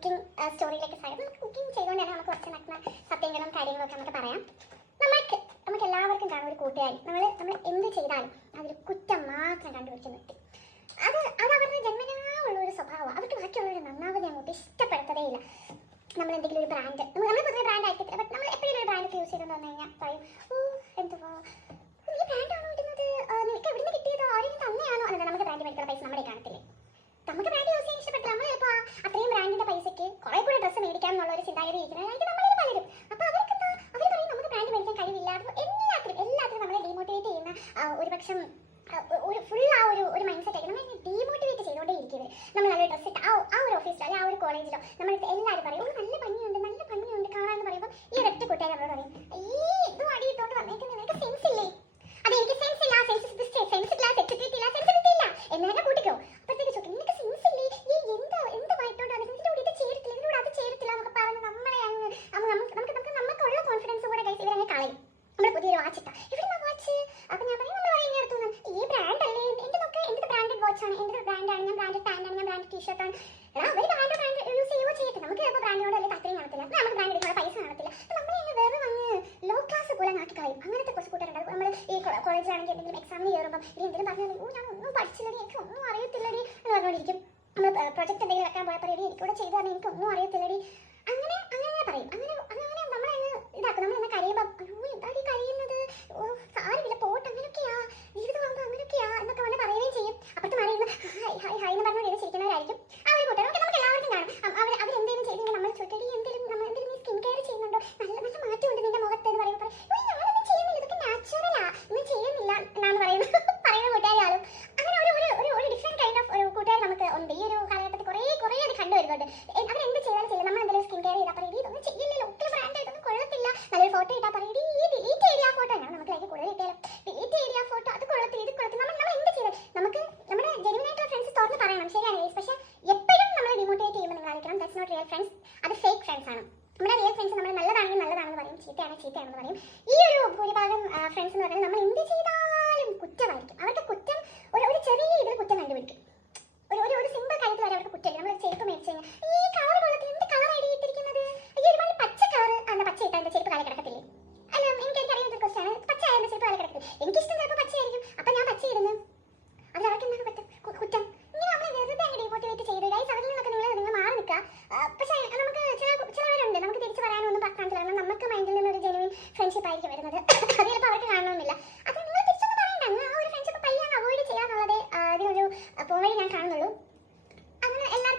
Cooking സ്റ്റോറിയിലേക്ക് സ്വാഗതം. നമുക്ക് cooking ചെയ്തുകൊണ്ട് തന്നെ നമുക്ക് കുറച്ച് നടക്കുന്ന സത്യങ്ങളും കാര്യങ്ങളൊക്കെ നമുക്ക് പറയാം. നമുക്ക് എല്ലാവർക്കും കാണും ഒരു കൂട്ടുകാരി. നമ്മൾ എന്ത് ചെയ്താലും അതിൽ കുറ്റം മാത്രം കണ്ടുപിടിച്ച് നിർത്തി. അത് അവരുടെ ജന്മനാ ഉള്ള ഒരു സ്വഭാവമാണ്. അവർക്ക് ബാക്കിയുള്ളവർ നന്നാവുന്നത് അങ്ങോട്ട് ഇഷ്ടപ്പെടുത്തതേ ഇല്ല. നമ്മൾ എന്തെങ്കിലും ഒരു ബ്രാൻഡ്, നമ്മൾ പൊതുവെ ബ്രാൻഡ് ആയിരിക്കത്തില്ല, ബട്ട് നമ്മൾ എപ്പോഴും ഒരു ബ്രാൻഡൊക്കെ യൂസ് ചെയ്തെന്ന് പറഞ്ഞു കഴിഞ്ഞാൽ പറയും, ഓ എന്തുവാ ഈ ബ്രാൻഡാണോ ഇടുന്നത്, നിനക്ക് എവിടെ നിന്ന് കിട്ടിയതോ, ആരെങ്കിലും തന്നെയാണോ എന്നല്ല. നമുക്ക് ബ്രാൻഡ് മേടിക്കുന്ന പൈസ നമ്മുടെ കാണത്തില്ലേ. നമുക്ക് ബ്രാൻഡ് യൂസ് ചെയ്യാൻ ഇഷ്ടപ്പെട്ടില്ല. നമ്മൾ ചിലപ്പോൾ അത്രയും ബ്രാൻഡിന്റെ പൈസയ്ക്ക് കുറെ കൂടെ ഡ്രസ്സ് മേടിക്കാം എന്നുള്ള ഒരു ചിന്താഗതി ഇരിക്കുന്നതായിരിക്കും നമ്മളിൽ പലരും. അപ്പോൾ അവർക്ക് എന്താ, അവർ പറയും നമുക്ക് ബ്രാൻഡ് മേടിക്കാൻ കഴിവില്ല. എല്ലാത്തിനും നമ്മളെ ഡീമോട്ടിവേറ്റ് ചെയ്യുന്ന ഒരുപക്ഷം ഒരു ഫുൾ ഒരു മൈൻഡ് സെറ്റ് ആയിട്ട് നമ്മൾ ഡീമോട്ടിവേറ്റ് ചെയ്തുകൊണ്ടേ ഇരിക്കുന്നത്. നമ്മൾ നല്ല ഡ്രസ്സ് ഇട്ട് ആ ഒരു ഓഫീസിലോ അല്ലെങ്കിൽ ആ ഒരു കോളേജിലോ നമ്മൾ എല്ലാവരും പറയും, ഓ നല്ല ഭംഗിയുണ്ട് കാണാമെന്ന് പറയുമ്പോൾ ഈ ഒരൊറ്റ കുട്ടിയെ നമ്മളോട് പറയും, ഈ ഇത് അടിയിട്ടോണ്ട് വന്നേക്കുന്നത് നിനക്ക് സെൻസ് ഇല്ലേ. അതെ, എനിക്ക് സെൻസ് ഇല്ല, സെൻസിറ്റിവിറ്റി ഇല്ല എന്ന് തന്നെ കൂട്ടിക്കോ. അപ്പോഴത്തേക്ക് ചോദിക്കും, നിനക്ക് സെൻസ് ഇല്ലേ, ഈ എന്ത് വായിട്ടോണ്ട് വന്നിട്ട് ഇതിലൂടെ ഇത് ചേരത്തില്ല, ഇതിലൂടെ അത് ചേരത്തില്ല എന്നൊക്കെ പറഞ്ഞ് നമ്മളെ നമുക്കുള്ള കോൺഫിഡൻസ് കൂടെ കഴിച്ച് ഇവരങ്ങ് കളയും. നമ്മൾ പുതിയൊരു വാച്ചിട്ട, എവിടുന്ന വാച്ച്, അപ്പൊ ഞാൻ പറയും നമ്മൾ വാങ്ങി എടുത്തു, ഈ ബ്രാൻഡ് അല്ലേ, എന്റെ ബ്രാൻഡഡ് വാച്ചാണ്, എന്റെ ബ്രാൻഡാണ്, ഞാൻ ബ്രാൻഡഡ് പാന്റാണ്, ഞാൻ ബ്രാൻഡഡ് ടീഷർട്ടാണ്. അവർ ബ്രാൻഡ് യൂസ് ചെയ്യുകയോ ചെയ്യട്ടെ, നമുക്ക് ചിലപ്പോൾ ബ്രാൻഡിനോട് വലിയ താല്പര്യം കാണത്തില്ല, നമുക്ക് ബ്രാൻഡ് എടുക്കുന്ന പൈസ കാണത്തില്ല. നമ്മൾ തന്നെ വേറെ വന്ന് ലോ ക്ലാസ് പോലെ നാട്ടി കളയും. അങ്ങനത്തെ കുറച്ച് കൂട്ടുകാരുണ്ടാവും. നമ്മൾ ഈ കോളേജിലാണെങ്കിൽ എന്തെങ്കിലും എക്സാമിന് കയറുമ്പോൾ ഇനി എന്തെങ്കിലും പറഞ്ഞാൽ, ഓ ഞാൻ ഒന്നും പഠിച്ചില്ലടി, എനിക്ക് ഒന്നും അറിയത്തില്ലടി എന്ന് പറഞ്ഞുകൊണ്ടിരിക്കും. നമ്മൾ പ്രൊജക്ട് എന്തെങ്കിലും വെക്കാൻ പോയാൽ പറയും, എനിക്കൂടെ ചെയ്തു പറഞ്ഞാൽ എനിക്ക് ഒന്നും അറിയത്തില്ലടി, അങ്ങനെ പറയും. അങ്ങനെ നമ്മളെ ഇതാക്കും. നമ്മളെന്നെ കരയുമ്പോൾ, അയ്യോ എന്താടി കരയുന്നത്, ഓ സാരില്ല പോട്ട്, അങ്ങനെയൊക്കെയാ ജീവിതമാകുമ്പോൾ, അങ്ങനെയൊക്കെയാ എന്നൊക്കെ വന്ന് പറയുകയും ചെയ്യും. അപ്പുറത്ത് മറിയുന്ന ഹായ് എന്ന് പറഞ്ഞു ചിരിക്കുന്നവരായിരിക്കും ആ ഒരു കൂട്ടർ. നമുക്ക് എല്ലാവർക്കും കാണും. അവരെന്തെങ്കിലും ചെയ്തെങ്കിൽ നമ്മൾ ചോദിക്കടി, എന്തെങ്കിലും നീ സ്കിൻ കെയർ ചെയ്യുന്നുണ്ടോ, നല്ല മാറ്റമുണ്ട് നിന്റെ മുഖത്ത് എന്ന് പറയുമ്പോൾ ഞാനൊന്നും ചെയ്യുന്നില്ല, ഇതൊക്കെ നാച്ചുറലാ, ഒന്നും ചെയ്യുന്നില്ല എന്നാണ് പറയുന്ന കൂട്ടുകാരിയാളും. അങ്ങനെ ഒരു ഡിഫറെന്റ് കൈൻഡ് ഓഫ് ഒരു കൂട്ടുകാർ നമുക്ക് ഉണ്ട്. ഈ ഒരു കാലഘട്ടത്തിൽ കുറേ അത് കണ്ടുവരുന്നുണ്ട്. അവരെന്ത് ചെയ്താലും ചെയ്യില്ല. നമ്മൾ എന്തെങ്കിലും സ്കിൻ കെയർ ചെയ്താൽ പറയും, ഇതൊന്നും ചെയ്യില്ലല്ലോ, ഒത്തിരി ബ്രാൻഡ് ആയിട്ടൊന്നും കൊള്ളത്തില്ല. നല്ലൊരു ഫോട്ടോ ഇട്ടാൽ പറയും, ഈ ഡിലീറ്റ് ചെയ്ത ആ ഫോട്ടോ, ഞാൻ നമുക്ക് അതിൽ കൂടുതൽ കിട്ടിയാലോ, ഡിലീറ്റ് ചെയ്ത ആ ഫോട്ടോ, അത് കൊള്ളത്തില്ല, ഇത് കൊള്ളത്തില്ല. നമ്മൾ എന്ത് ചെയ്താൽ നമുക്ക് നമ്മുടെ ജെന്യൂൻ ആയിട്ടുള്ള ഫ്രണ്ട്സ് തുറന്ന് പറയണം, ശരിയാണ്. പക്ഷേ എപ്പോഴും നമ്മൾ ഡിമോട്ടിവേറ്റ് ചെയ്യുമ്പോൾ നിങ്ങൾ ആയിരിക്കണം, ദാറ്റ്സ് നോട്ട് റിയൽ ഫ്രണ്ട്സ്, അത് ഫേക്ക് ഫ്രണ്ട്സ് ആണ്. നമ്മുടെ റിയൽ ഫ്രണ്ട്സ് നമ്മൾ നല്ലതാണെന്ന് പറയും, ചീത്തയാണെന്ന് പറയും. ഈ ഒരു ഭൂരിഭാഗം ഫ്രണ്ട്സ് എന്ന് പറയുന്നത് നമ്മൾ എന്ത് ചെയ്താലും കുറ്റമായിരിക്കും. അവരുടെ കുറ്റം ഒരു ചെറിയ ഇതിൽ കുറ്റം കണ്ടുപിടിക്കും. ഒരു സിമ്പിൾ കാര്യത്തിൽ വരെ അവർക്ക് കുറ്റമില്ല. നമ്മൾ ചെരുപ്പ് മേടിച്ച് കഴിഞ്ഞാൽ, ഈ കളർ കൊള്ളത്തിൽ എന്ത് കളർ ഇട്ടിരിക്കുന്നത്, ഈ ഒരുപാട് പച്ച കളർ, എന്താ പച്ച ഇട്ടാൽ എൻ്റെ ചെരുപ്പ് കാലം കിടക്കത്തില്ലേ. അല്ല, എനിക്കറിയുന്ന ഒരു ക്വസ്റ്റ്യാണ്, പച്ച ആയ ചെരുപ്പ് കാലം കിടക്കത്തില്ല. എനിക്കിഷ്ടം ചിലപ്പോൾ പച്ചയായിരിക്കും, അപ്പം ഞാൻ പച്ച ഇടുന്നു. അതിൽ അവർക്ക് എന്താണ് കുറ്റം. ഇങ്ങനെ നമ്മളെ വെറുതെ അങ്ങ് ഡീമോട്ടിവേറ്റ് ചെയ്ത് ഗൈസ്, അവരിൽ നിന്നൊക്കെ നിങ്ങൾ മാറി നിൽക്കുക. പക്ഷേ നമുക്ക് ചിലവരുണ്ട് നമുക്ക് തിരിച്ച് പറയാനൊന്നും കാണില്ല. കാരണം നമുക്ക് മൈൻഡിൽ നിന്നൊരു ജെനുവിൻ ഫ്രണ്ട്ഷിപ്പ് ആയിരിക്കും വരുന്നത്. അത്